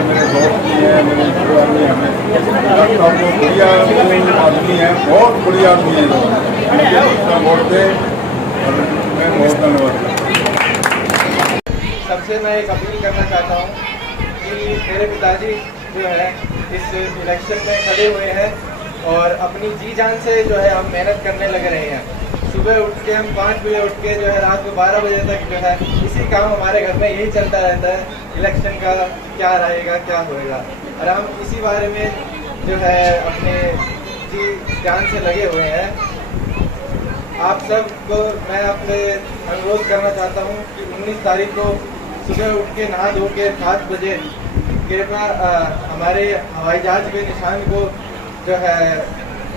मेरे दोस्त भी हैं, मेरे रिश्तेदार भी हैं, बढ़िया आदमी है, बहुत बढ़िया आदमी है। वोट दे और मैं बहुत धन्यवाद। सबसे मैं एक अपील करना चाहता हूँ कि मेरे पिताजी जो है इस इलेक्शन में खड़े हुए हैं और अपनी जी जान से जो है हम मेहनत करने लगे रहे हैं। सुबह उठ के हम 5 बजे उठ के जो है रात को 12 बजे तक जो है इसी काम हमारे घर में यही चलता रहता है, इलेक्शन का क्या रहेगा क्या होएगा, और हम इसी बारे में जो है अपने जी जान से लगे हुए हैं। आप सबको मैं अपने अनुरोध करना चाहता हूं कि 19 तारीख को सुबह उठ के नहा धो के 7 बजे कृपया हमारे हवाई जहाज के निशान को जो है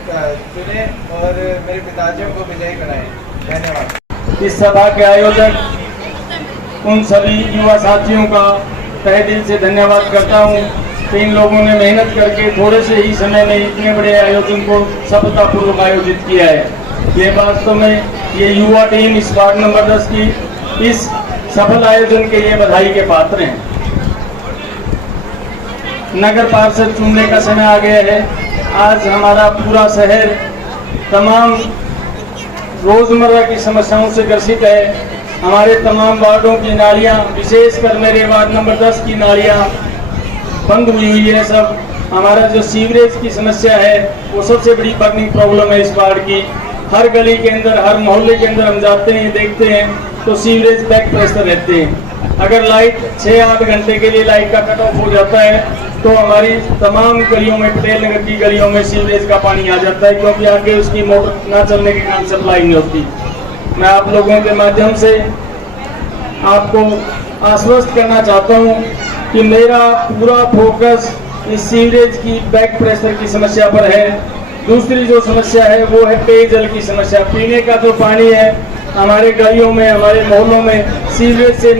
चुने और मेरे पिताजियों को विजयी बनाएं। धन्यवाद। इस सभा के आयोजक उन सभी युवा साथियों का तहे दिल से धन्यवाद करता हूं कि इन लोगों ने मेहनत करके थोड़े से ही समय में इतने बड़े आयोजन को सफलतापूर्वक आयोजित किया है। ये वास्तव में ये युवा टीम इस वार्ड नंबर 10 की इस सफल आयोजन के लिए बधाई के पात्र हैं। नगर पार्षद चुनने का समय आ गया है। आज हमारा पूरा शहर तमाम रोजमर्रा की समस्याओं से ग्रसित है। हमारे तमाम वार्डों की नालियां, विशेषकर मेरे वार्ड नंबर 10 की नालियां बंद हुई है। सब हमारा जो सीवरेज की समस्या है वो सबसे बड़ी बर्निंग प्रॉब्लम है इस वार्ड की। हर गली के अंदर, हर मोहल्ले के अंदर हम जाते हैं, देखते हैं तो सीवरेज बैक प्रेशर रहते हैं। अगर लाइट 6-8 घंटे के लिए लाइट का कट ऑफ हो जाता है तो हमारी तमाम गलियों में, पटेल नगर की गलियों में सीवरेज का पानी आ जाता है, क्योंकि आगे उसकी मोटर ना चलने के कारण सप्लाई नहीं होती। मैं आप लोगों के माध्यम से आपको आश्वस्त करना चाहता हूं कि मेरा पूरा फोकस इस सीवरेज की बैक प्रेशर की समस्या पर है। दूसरी जो समस्या है वो है पेयजल की समस्या। पीने का जो पानी है हमारे गलियों में, हमारे मोहल्लों में सीवरेज से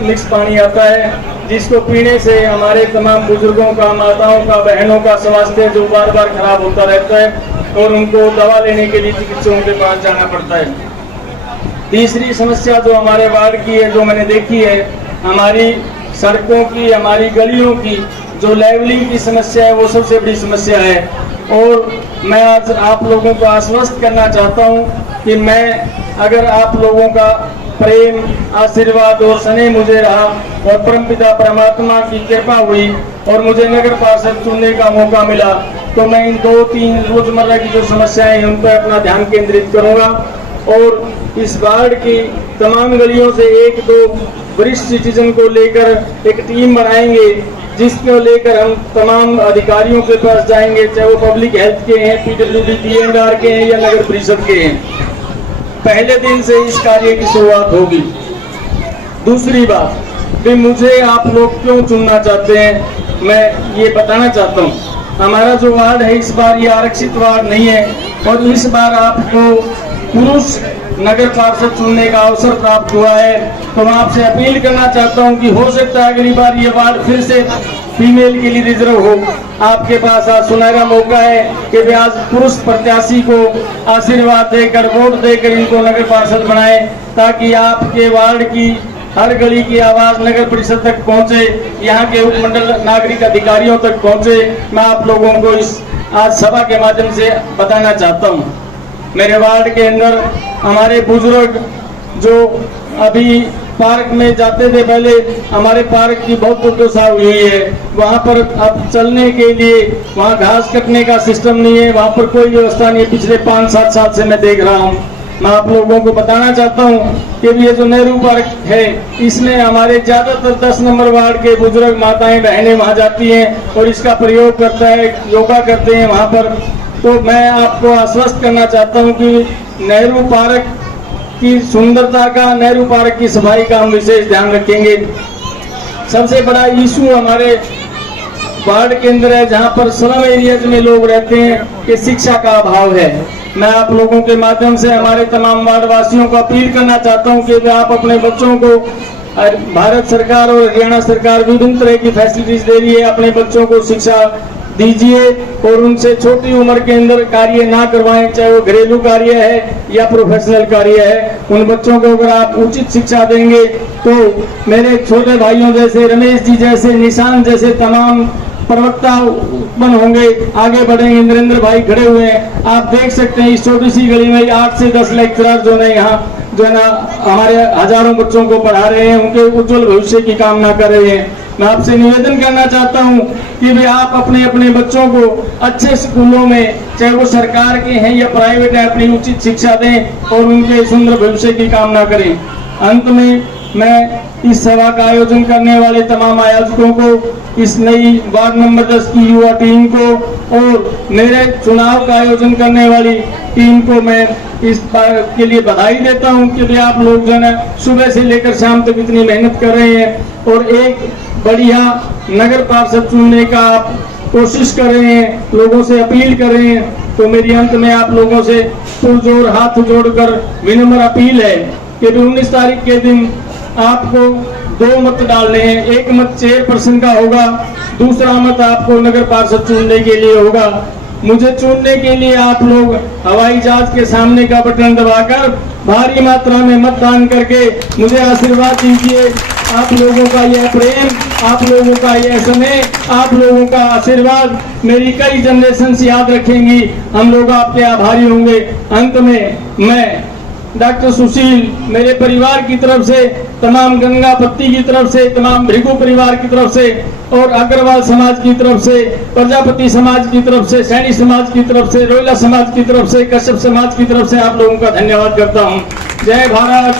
मिक्स पानी आता है, जिसको पीने से हमारे तमाम बुजुर्गों का, माताओं का, बहनों का स्वास्थ्य जो बार बार खराब होता रहता है और उनको दवा लेने के लिए चिकित्सकों के पास जाना पड़ता है। तीसरी समस्या जो हमारे वार्ड की है, जो मैंने देखी है, हमारी सड़कों की, हमारी गलियों की जो लेवलिंग की समस्या है वो सबसे बड़ी समस्या है। और मैं आज आप लोगों को आश्वस्त करना चाहता हूं कि मैं, अगर आप लोगों का प्रेम, आशीर्वाद और स्नेह मुझे रहा और परमपिता परमात्मा की कृपा हुई और मुझे नगर पार्षद चुनने का मौका मिला, तो मैं इन 2-3 रोजमर्रा की जो समस्याएं हैं उन पर अपना ध्यान केंद्रित करूंगा और इस वार्ड की तमाम गलियों से 1-2 वरिष्ठ सिटीजन को लेकर एक टीम बनाएंगे, जिसको लेकर हम तमाम अधिकारियों के पास जाएंगे, चाहे वो पब्लिक हेल्थ के हैं, PWD DNR के हैं या नगर परिषद के हैं। पहले दिन से इस कार्य की शुरुआत होगी। दूसरी बात कि मुझे आप लोग क्यों चुनना चाहते हैं, मैं ये बताना चाहता हूँ। हमारा जो वार्ड है इस बार ये आरक्षित वार्ड नहीं है और इस बार आपको पुरुष नगर पार्षद चुनने का अवसर प्राप्त हुआ है। तो मैं आपसे अपील करना चाहता हूं कि हो सकता है अगली बार ये वार्ड फिर से फीमेल के लिए रिजर्व हो। आपके पास आज सुनहरा मौका है कि वे आज पुरुष प्रत्याशी को आशीर्वाद देकर, वोट देकर इनको नगर पार्षद बनाएं, ताकि आपके वार्ड की हर गली की आवाज नगर परिषद तक पहुंचे, यहाँ के उपमंडल नागरिक अधिकारियों तक पहुंचे। मैं आप लोगों को इस आज सभा के माध्यम से बताना चाहता हूँ। मेरे वार्ड के अंदर हमारे बुजुर्ग जो अभी पार्क में जाते थे, पहले हमारे पार्क की बहुत दुर्दशा हुई है। वहाँ पर अब चलने के लिए वहाँ घास कटने का सिस्टम नहीं है, वहाँ पर कोई व्यवस्था नहीं है। पिछले 5-7 साल से मैं देख रहा हूँ। मैं आप लोगों को बताना चाहता हूँ कि ये जो नेहरू पार्क है, इसमें हमारे ज्यादातर 10 नंबर वार्ड के बुजुर्ग माताएं बहनें वहाँ जाती हैं और इसका प्रयोग करता है, योगा करते हैं वहाँ पर। तो मैं आपको आश्वस्त करना चाहता हूँ कि नेहरू पार्क की सुंदरता का, नेहरू पार्क की सफाई का हम विशेष ध्यान रखेंगे। सबसे बड़ा इशू हमारे वार्ड के अंदर है, जहाँ पर स्लम एरियाज में लोग रहते हैं, कि शिक्षा का अभाव है। मैं आप लोगों के माध्यम से हमारे तमाम वार्ड वासियों को अपील करना चाहता हूं कि आप अपने बच्चों को, भारत सरकार और हरियाणा सरकार विभिन्न तरह की फैसिलिटीज दे रही है, अपने बच्चों को शिक्षा दीजिए और उनसे छोटी उम्र के अंदर कार्य ना करवाएं, चाहे वो घरेलू कार्य है या प्रोफेशनल कार्य है। उन बच्चों को अगर आप उचित शिक्षा देंगे तो मेरे छोटे भाइयों जैसे, रमेश जी जैसे, निशान जैसे तमाम प्रवक्ता उत्पन्न होंगे, आगे बढ़ेंगे। नरेंद्र भाई खड़े हुए हैं, आप देख सकते हैं इस छोटी सी गली में 8 से 10 लेक्चरर जो है यहाँ जो है ना हमारे हजारों बच्चों को पढ़ा रहे हैं, उनके उज्जवल भविष्य की कामना कर रहे हैं। मैं आपसे निवेदन करना चाहता हूं कि भी आप अपने अपने बच्चों को अच्छे स्कूलों में, चाहे वो सरकार के हैं या प्राइवेट है, अपनी उचित शिक्षा दें और उनके सुंदर भविष्य की कामना करें। अंत में मैं इस सभा का आयोजन करने वाले तमाम आयोजकों को, इस नई वार्ड नंबर 10 की युवा टीम को और मेरे चुनाव का आयोजन करने वाली टीम को मैं इस बात के लिए बधाई देता हूं कि आप लोग जो है सुबह से लेकर शाम तक इतनी मेहनत कर रहे हैं और एक बढ़िया नगर पार्षद चुनने का आप कोशिश कर रहे हैं, लोगों से अपील कर रहे हैं। तो मेरी अंत में आप लोगों से पुरजोर हाथ जोड़कर विनम्र अपील है कि 19 तारीख के दिन आपको 2 मत डालने हैं। एक मत चेयरपर्सन का होगा, दूसरा मत आपको नगर पार्षद चुनने के लिए होगा। मुझे चुनने के लिए आप लोग हवाई जहाज के सामने का बटन दबाकर भारी मात्रा में मतदान करके मुझे आशीर्वाद दीजिए। आप लोगों का यह प्रेम, आप लोगों का यह समय, आप लोगों का आशीर्वाद मेरी कई जनरेशन से याद रखेंगी। हम लोग आपके आभारी होंगे। अंत में मैं डॉक्टर सुशील, मेरे परिवार की तरफ से, तमाम गंगा पत्ती की तरफ से, तमाम भृगु परिवार की तरफ से और अग्रवाल समाज की तरफ से, प्रजापति समाज की तरफ से, सैनी समाज की तरफ से, रोहिला समाज की तरफ से, कश्यप समाज की तरफ से आप लोगों का धन्यवाद करता हूँ। जय भारत,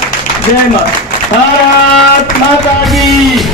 जय माता, भारत माता की।